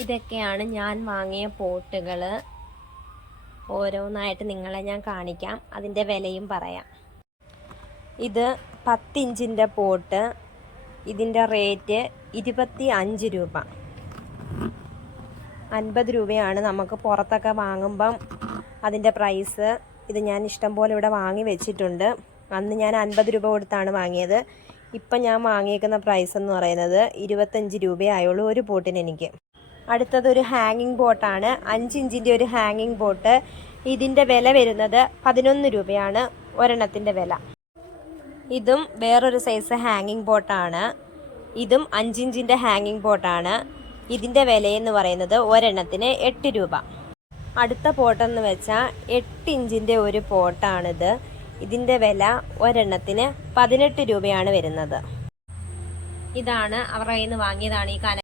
ഇതൊക്കെയാണ് ഞാൻ വാങ്ങിയ പോട്ടുകൾ. ഓരോന്നായിട്ട് നിങ്ങളെ ഞാൻ കാണിക്കാം, അതിൻ്റെ വിലയും പറയാം. ഇത് 10 ഇഞ്ചിൻ്റെ പോട്ട്. ഇതിൻ്റെ റേറ്റ് 25 രൂപ. 50 രൂപയാണ് നമുക്ക് പുറത്തൊക്കെ വാങ്ങുമ്പം അതിൻ്റെ പ്രൈസ്. ഇത് ഞാൻ ഇഷ്ടം പോലെ ഇവിടെ വാങ്ങി വെച്ചിട്ടുണ്ട്. അന്ന് ഞാൻ 50 രൂപ കൊടുത്താണ് വാങ്ങിയത്. ഇപ്പം ഞാൻ വാങ്ങിയേക്കുന്ന പ്രൈസ് എന്ന് പറയുന്നത് 25 രൂപയായുള്ളൂ ഒരു പോട്ടിന് എനിക്ക്. അടുത്തത് ഒരു ഹാങ്ങിങ് ബോട്ടാണ്. 5 ഇഞ്ചിൻ്റെ ഒരു ഹാങ്ങിങ് ബോട്ട്. ഇതിൻ്റെ വില വരുന്നത് 11 രൂപയാണ് ഒരെണ്ണത്തിൻ്റെ വില. ഇതും വേറൊരു സൈസ് ഹാങ്ങിങ് ബോട്ടാണ്. ഇതും 5 ഇഞ്ചിൻ്റെ ഹാങ്ങിങ് ബോട്ടാണ്. ഇതിൻ്റെ വിലയെന്ന് പറയുന്നത് ഒരെണ്ണത്തിന് 8 രൂപ. അടുത്ത പോട്ടെന്ന് വെച്ചാൽ 8 ഇഞ്ചിൻ്റെ ഒരു പോട്ടാണിത്. ഇതിൻ്റെ വില ഒരെണ്ണത്തിന് 18 രൂപയാണ് വരുന്നത്. ഇതാണ് അവരുടെ കയ്യിൽ നിന്ന് വാങ്ങിയതാണ് ഈ